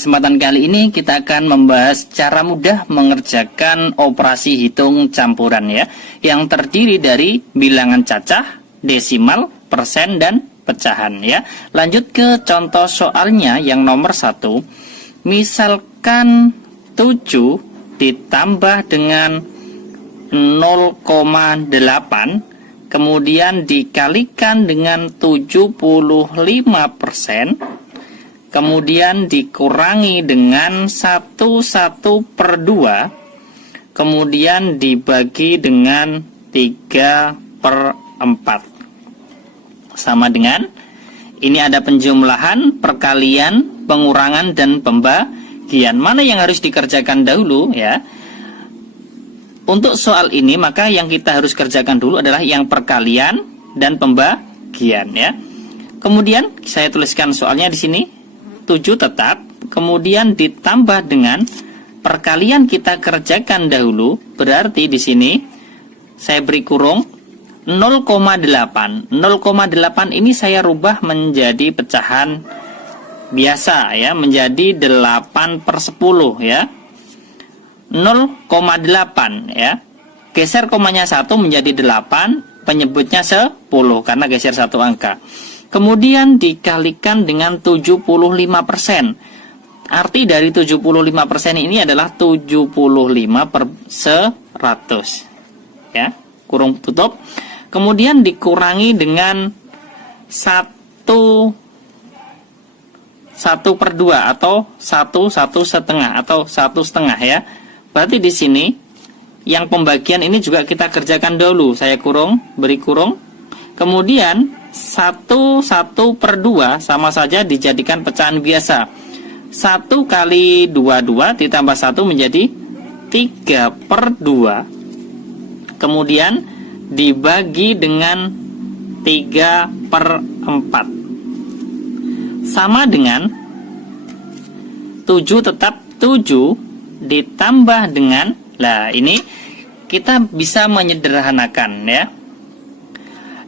kesempatan kali ini kita akan membahas cara mudah mengerjakan operasi hitung campuran ya, yang terdiri dari bilangan cacah, desimal, persen, dan pecahan ya. Lanjut ke contoh soalnya yang nomor 1. Misalkan 7 ditambah dengan 0,8 kemudian dikalikan dengan 75%, kemudian dikurangi dengan 1/2, kemudian dibagi dengan 3/4. Sama dengan, ini ada penjumlahan, perkalian, pengurangan, dan pembagian. Mana yang harus dikerjakan dahulu ya? Untuk soal ini maka yang kita harus kerjakan dulu adalah yang perkalian dan pembagian ya. Kemudian saya tuliskan soalnya di sini 7 tetap, kemudian ditambah dengan perkalian kita kerjakan dahulu, berarti di sini saya beri kurung 0,8. 0,8 ini saya rubah menjadi pecahan biasa ya, menjadi 8/10 ya. 0,8 ya. Geser komanya 1 menjadi 8, penyebutnya 10 karena geser 1 angka. Kemudian dikalikan dengan 75%. Arti dari 75% ini adalah 75/100. Ya, kurung tutup. Kemudian dikurangi dengan 1/2 atau 1/1 atau 1/2 ya. Berarti di sini yang pembagian ini juga kita kerjakan dulu. Saya beri kurung. Kemudian 1/2 sama saja dijadikan pecahan biasa. 1 kali 2 ditambah 1 menjadi 3/2. Kemudian dibagi dengan 3/4. Sama dengan 7 tetap 7 ditambah dengan, ini kita bisa menyederhanakan ya.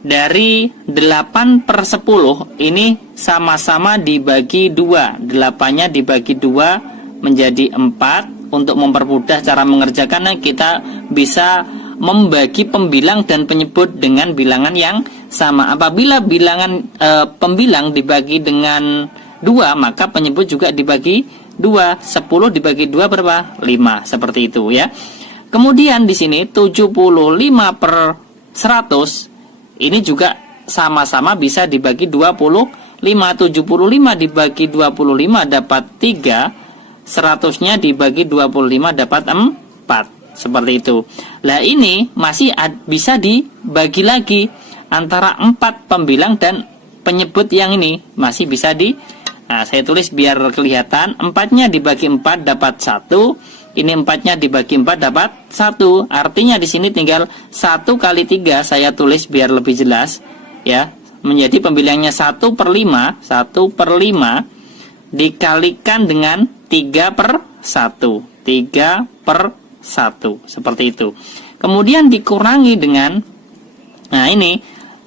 Dari 8/10 ini sama-sama dibagi 2. 8-nya dibagi 2 menjadi 4. Untuk mempermudah cara mengerjakannya, kita bisa membagi pembilang dan penyebut dengan bilangan yang sama. Apabila bilangan pembilang dibagi dengan 2, maka penyebut juga dibagi 2. 10 dibagi 2 berapa? 5. Seperti itu ya. Kemudian di sini 75/100 ini juga sama-sama bisa dibagi 25. 75 dibagi 25 dapat 3. 100-nya dibagi 25 dapat 4. Seperti itu. Nah, ini masih bisa dibagi lagi antara 4 pembilang dan penyebut yang ini masih bisa saya tulis biar kelihatan. 4-nya dibagi 4 dapat 1. Ini 4-nya dibagi 4 dapat 1. Artinya di sini tinggal 1 kali 3 saya tulis biar lebih jelas ya. Menjadi pembilangnya 1/5. 1/5 dikalikan dengan 3/1. 3/1. Seperti itu. Kemudian dikurangi dengan, ini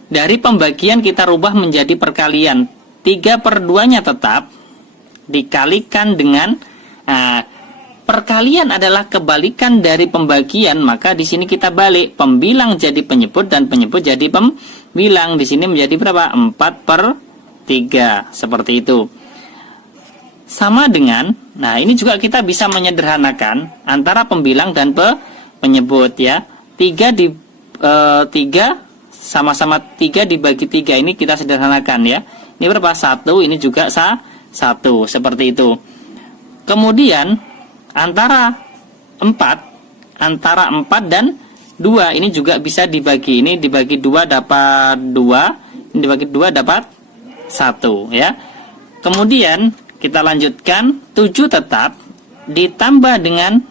dari pembagian kita rubah menjadi perkalian. 3/2-nya tetap dikalikan dengan, perkalian adalah kebalikan dari pembagian, maka di sini kita balik, pembilang jadi penyebut dan penyebut jadi pembilang. Di sini menjadi berapa? 4/3. Seperti itu. Sama dengan, ini juga kita bisa menyederhanakan antara pembilang dan penyebut ya. 3 sama-sama 3 dibagi 3 ini kita sederhanakan ya. Ini berapa? 1, ini juga 1. Seperti itu. Kemudian antara 4 dan 2 ini juga bisa dibagi. Ini dibagi 2 dapat 2, ini dibagi 2 dapat 1 ya. Kemudian kita lanjutkan, 7 tetap ditambah dengan,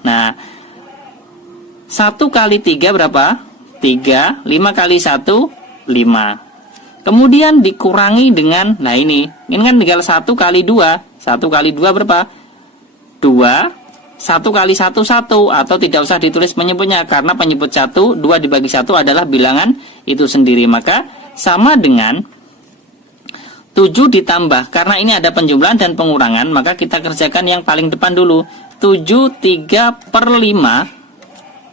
1 kali 3 berapa? 3. 5 kali 1 5. Kemudian dikurangi dengan, ini kan tinggal 1 kali 2. 1 kali 2 berapa? 2. 1 kali 1 1, atau tidak usah ditulis penyebutnya karena penyebut 1, 2 dibagi 1 adalah bilangan itu sendiri. Maka sama dengan 7 ditambah, karena ini ada penjumlahan dan pengurangan, maka kita kerjakan yang paling depan dulu. 7 3/5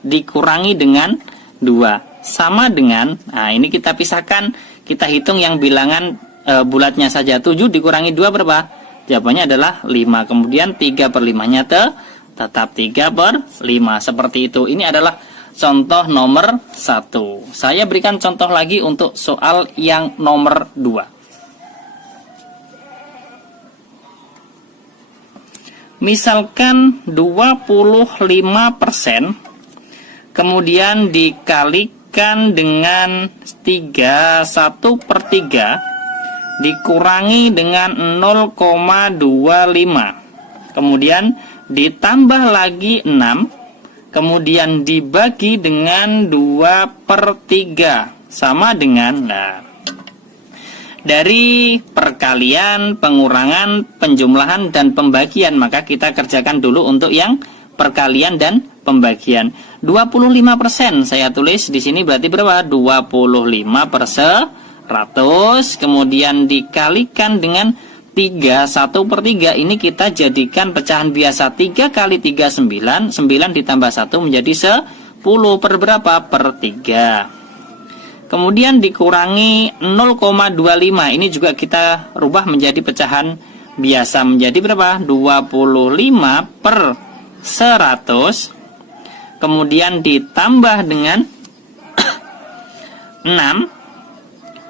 dikurangi dengan 2 sama dengan, nah ini kita pisahkan, kita hitung yang bilangan bulatnya saja. 7 dikurangi 2 berapa? Jawabannya adalah 5. Kemudian 3/5-nya tetap 3/5. Seperti itu. Ini adalah contoh nomor 1. Saya berikan contoh lagi untuk soal yang nomor 2. Misalkan 25% kemudian dikalikan dengan 1/3 dikurangi dengan 0,25, kemudian ditambah lagi 6, kemudian dibagi dengan 2/3 sama dengan, nah, dari perkalian, pengurangan, penjumlahan, dan pembagian, maka kita kerjakan dulu untuk yang perkalian dan pembagian. 25% saya tulis di sini berarti berapa? 25/100, kemudian dikalikan dengan 3, 1/3. Ini kita jadikan pecahan biasa. 3 kali 3 9, 9 ditambah 1 menjadi 10 per berapa? Per 3. Kemudian dikurangi 0,25. Ini juga kita rubah menjadi pecahan biasa menjadi berapa? 25/100. Kemudian ditambah dengan 6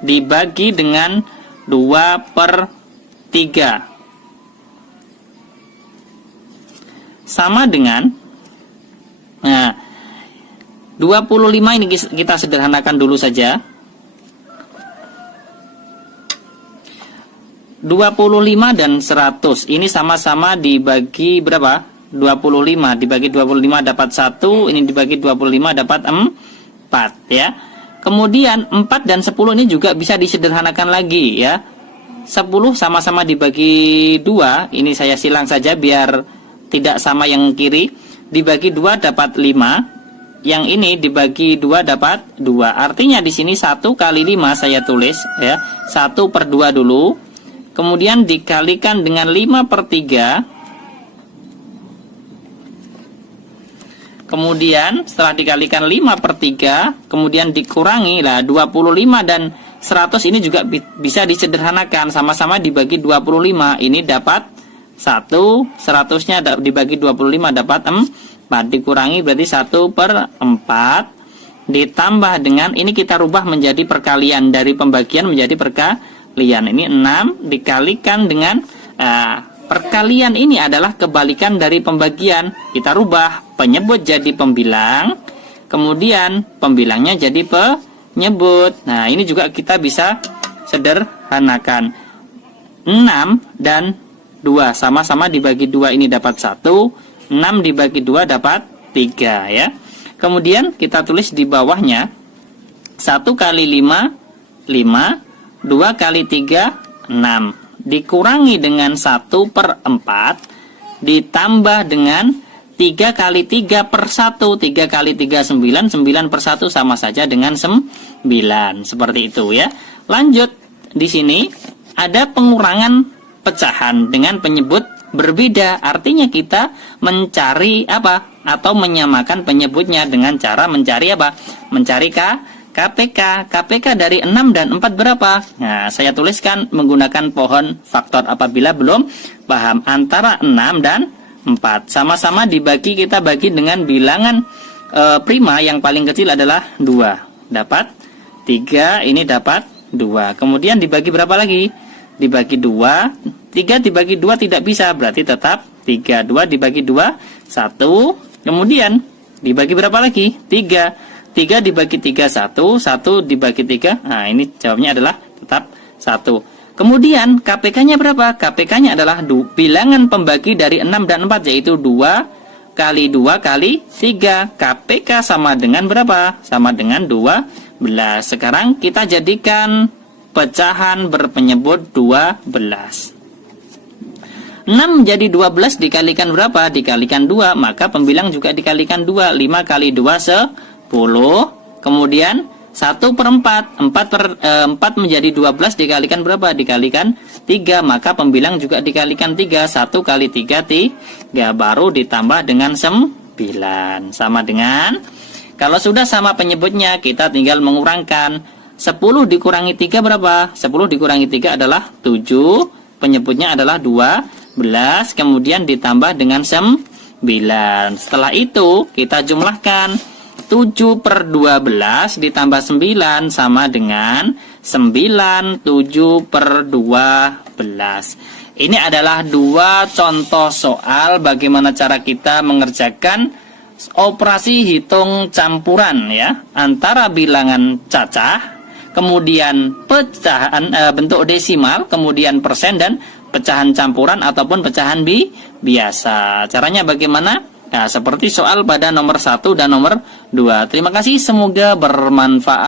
dibagi dengan 2/3 sama dengan, nah, 25 ini kita sederhanakan dulu saja. 25 dan 100 ini sama-sama dibagi berapa? 25 dibagi 25 dapat 1, ini dibagi 25 dapat 4 ya. Kemudian 4 dan 10 ini juga bisa disederhanakan lagi ya. 10 sama-sama dibagi 2, ini saya silang saja biar tidak sama yang kiri. Dibagi 2 dapat 5. Yang ini dibagi 2 dapat 2. Artinya di sini 1 kali 5 saya tulis ya. 1/2 dulu. Kemudian dikalikan dengan 5/3. Kemudian setelah dikalikan 5/3, kemudian dikurangi lah 25 dan 100 ini juga bisa disederhanakan, sama-sama dibagi 25. Ini dapat 1, 100-nya dibagi 25 dapat 4, dikurangi berarti 1/4, ditambah dengan, ini kita rubah menjadi perkalian, dari pembagian menjadi perkalian. Ini 6 dikalikan dengan, perkalian ini adalah kebalikan dari pembagian. Kita rubah penyebut jadi pembilang, kemudian pembilangnya jadi penyebut. Nah, ini juga kita bisa sederhanakan. 6 dan 2 sama-sama dibagi 2, ini dapat 1. 6 dibagi 2 dapat 3 ya. Kemudian kita tulis di bawahnya 1 kali 5 5, 2 kali 3 6, dikurangi dengan 1/4, ditambah dengan 3 kali 3/1. 3 kali 3 9, 9/1 sama saja dengan 9. Seperti itu ya. Lanjut, di sini ada pengurangan pecahan dengan penyebut berbeda. Artinya kita mencari apa? Atau menyamakan penyebutnya dengan cara mencari apa? Mencari KPK. KPK dari 6 dan 4 berapa? Nah, saya tuliskan menggunakan pohon faktor apabila belum paham. Antara 6 dan 4. Sama-sama dibagi, kita bagi dengan bilangan prima yang paling kecil adalah 2. Dapat 3, ini dapat 2. Kemudian dibagi berapa lagi? Dibagi 2. 3 dibagi 2 tidak bisa, berarti tetap 3. 2 dibagi 2, 1. Kemudian dibagi berapa lagi? 3. 3 dibagi 3, 1. 1 dibagi 3. Nah, ini jawabnya adalah tetap 1. Kemudian KPK-nya berapa? KPK-nya adalah bilangan pembagi dari 6 dan 4, yaitu 2 kali 2 kali 3. KPK sama dengan berapa? Sama dengan 12. Sekarang kita jadikan pecahan berpenyebut 12. 6 jadi 12 dikalikan berapa? Dikalikan 2, maka pembilang juga dikalikan 2. 5 kali 2 10. Kemudian 1/4. 4 menjadi 12 dikalikan berapa? Dikalikan 3. Maka pembilang juga dikalikan 3. 1 kali 3, 3. Baru ditambah dengan 9. Sama dengan, kalau sudah sama penyebutnya, kita tinggal mengurangkan. 10 dikurangi 3 berapa? 10 dikurangi 3 adalah 7. Penyebutnya adalah 12. Kemudian ditambah dengan 9. Setelah itu kita jumlahkan. 7/12 ditambah 9 sama dengan 9. 7/12. Ini adalah dua contoh soal bagaimana cara kita mengerjakan operasi hitung campuran ya, antara bilangan cacah, kemudian pecahan bentuk desimal, kemudian persen, dan pecahan campuran ataupun pecahan biasa. Caranya bagaimana? Nah, seperti soal pada nomor 1 dan nomor 2. Terima kasih, semoga bermanfaat.